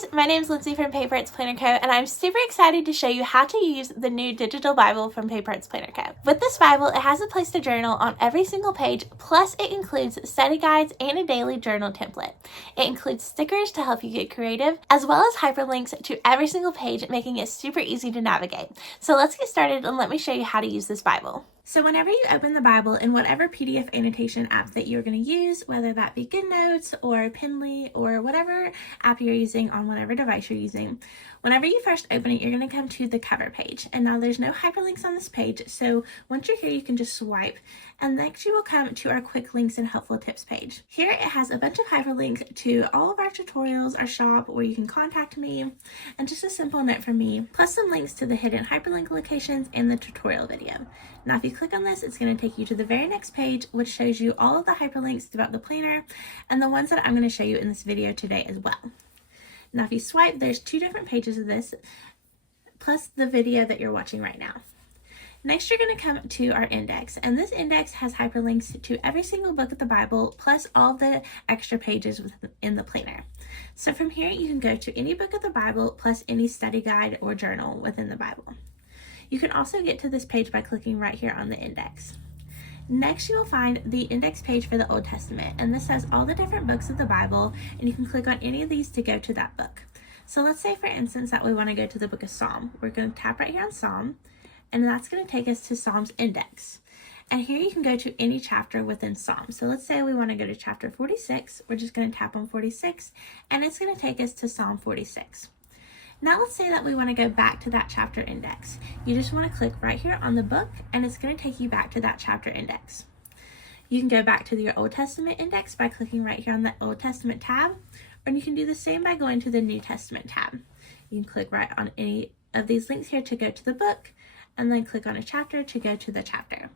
guys, my name is Lindsay from Paper Arts Planner Co. and I'm super excited to show you how to use the new digital Bible from Paper Arts Planner Co. With this Bible, it has a place to journal on every single page, plus it includes study guides and a daily journal template. It includes stickers to help you get creative, as well as hyperlinks to every single page, making it super easy to navigate. So let's get started and let me show you how to use this Bible. So whenever you open the Bible in whatever PDF annotation app that you're going to use, whether that be GoodNotes or Penly or whatever app you're using on whatever device you're using, whenever you first open it, you're going to come to the cover page. And now there's no hyperlinks on this page, so once you're here, you can just swipe. And next you will come to our quick links and helpful tips page. Here it has a bunch of hyperlinks to all of our tutorials, our shop, where you can contact me, and just a simple note from me, plus some links to the hidden hyperlink locations and the tutorial video. Now if you click on this, it's going to take you to the very next page, which shows you all of the hyperlinks throughout the planner and the ones that I'm going to show you in this video today as well. Now if you swipe, there's two different pages of this, plus the video that you're watching right now. Next, you're going to come to our index, and this index has hyperlinks to every single book of the Bible, plus all the extra pages within the planner. So from here, you can go to any book of the Bible, plus any study guide or journal within the Bible. You can also get to this page by clicking right here on the index. Next, you will find the index page for the Old Testament, and this has all the different books of the Bible, and you can click on any of these to go to that book. So let's say, for instance, that we want to go to the book of Psalm. We're going to tap right here on Psalm, and that's going to take us to Psalm's index. And here you can go to any chapter within Psalm. So let's say we want to go to chapter 46. We're just going to tap on 46, and it's going to take us to Psalm 46. Now let's say that we want to go back to that chapter index. You just want to click right here on the book, and it's going to take you back to that chapter index. You can go back to your Old Testament index by clicking right here on the Old Testament tab, or you can do the same by going to the New Testament tab. You can click right on any of these links here to go to the book, and then click on a chapter to go to the chapter.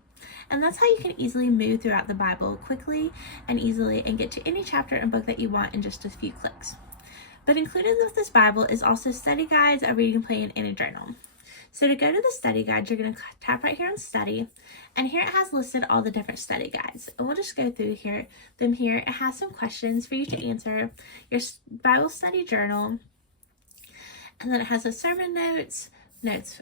And that's how you can easily move throughout the Bible quickly and easily and get to any chapter and book that you want in just a few clicks. But included with this Bible is also study guides, a reading plan, and a journal. So to go to the study guide, you're going to tap right here on study, and here it has listed all the different study guides. And we'll just go through them here. It has some questions for you to answer, your Bible study journal, and then it has a sermon notes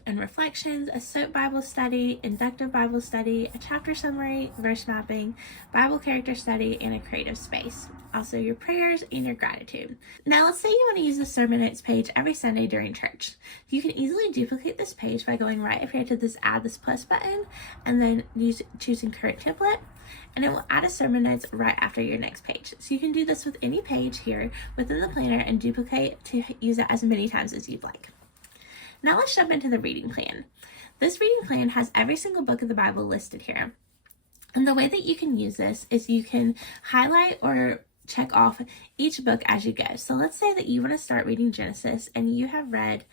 and reflections, a SOAP Bible study, inductive Bible study, a chapter summary, verse mapping, Bible character study, and a creative space. Also your prayers and your gratitude. Now let's say you want to use the sermon notes page every Sunday during church. You can easily duplicate this page by going right up here to this add this plus button, and then choosing current template, and it will add a sermon notes right after your next page. So you can do this with any page here within the planner and duplicate to use it as many times as you'd like. Now let's jump into the reading plan. This reading plan has every single book of the Bible listed here. And the way that you can use this is you can highlight or check off each book as you go. So let's say that you want to start reading Genesis and you have read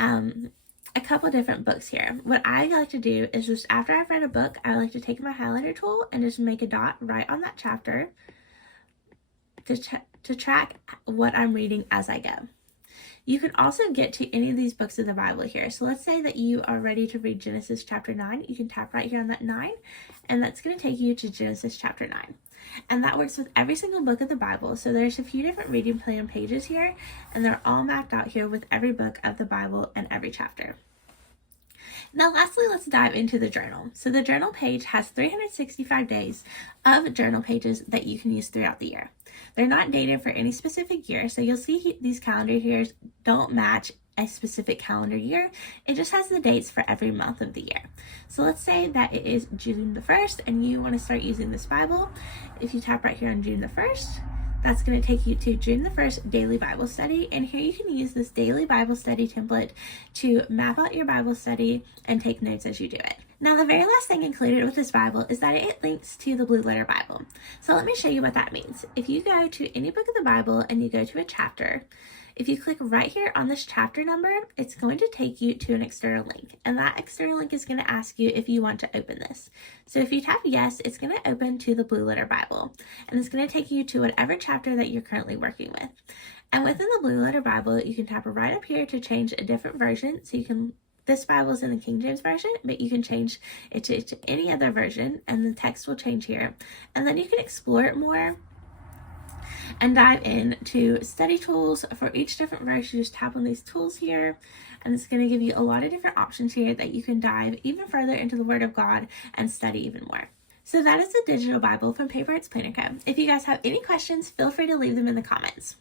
a couple different books here. What I like to do is just after I've read a book, I like to take my highlighter tool and just make a dot right on that chapter to track what I'm reading as I go. You can also get to any of these books of the Bible here. So let's say that you are ready to read Genesis chapter 9. You can tap right here on that 9, and that's going to take you to Genesis chapter 9. And that works with every single book of the Bible. So there's a few different reading plan pages here, and they're all mapped out here with every book of the Bible and every chapter. Now lastly, let's dive into the journal. So the journal page has 365 days of journal pages that you can use throughout the year. They're not dated for any specific year, so you'll see these calendar years don't match a specific calendar year. It just has the dates for every month of the year. So let's say that it is June the 1st and you want to start using this Bible. If you tap right here on June the 1st, that's going to take you to June the 1st Daily Bible Study, and here you can use this Daily Bible Study template to map out your Bible study and take notes as you do it. Now the very last thing included with this Bible is that it links to the Blue Letter Bible. So let me show you what that means. If you go to any book of the Bible and you go to a chapter, if you click right here on this chapter number, it's going to take you to an external link. And that external link is going to ask you if you want to open this. So if you tap yes, it's going to open to the Blue Letter Bible. And it's going to take you to whatever chapter that you're currently working with. And within the Blue Letter Bible, you can tap right up here to change a different version. So you can, this Bible is in the King James Version, but you can change it to any other version and the text will change here. And then you can explore it more and dive into study tools for each different verse. You just tap on these tools here, and it's going to give you a lot of different options here that you can dive even further into the Word of God and study even more. So that is the digital Bible from Paper Arts Planner Co. If you guys have any questions, feel free to leave them in the comments.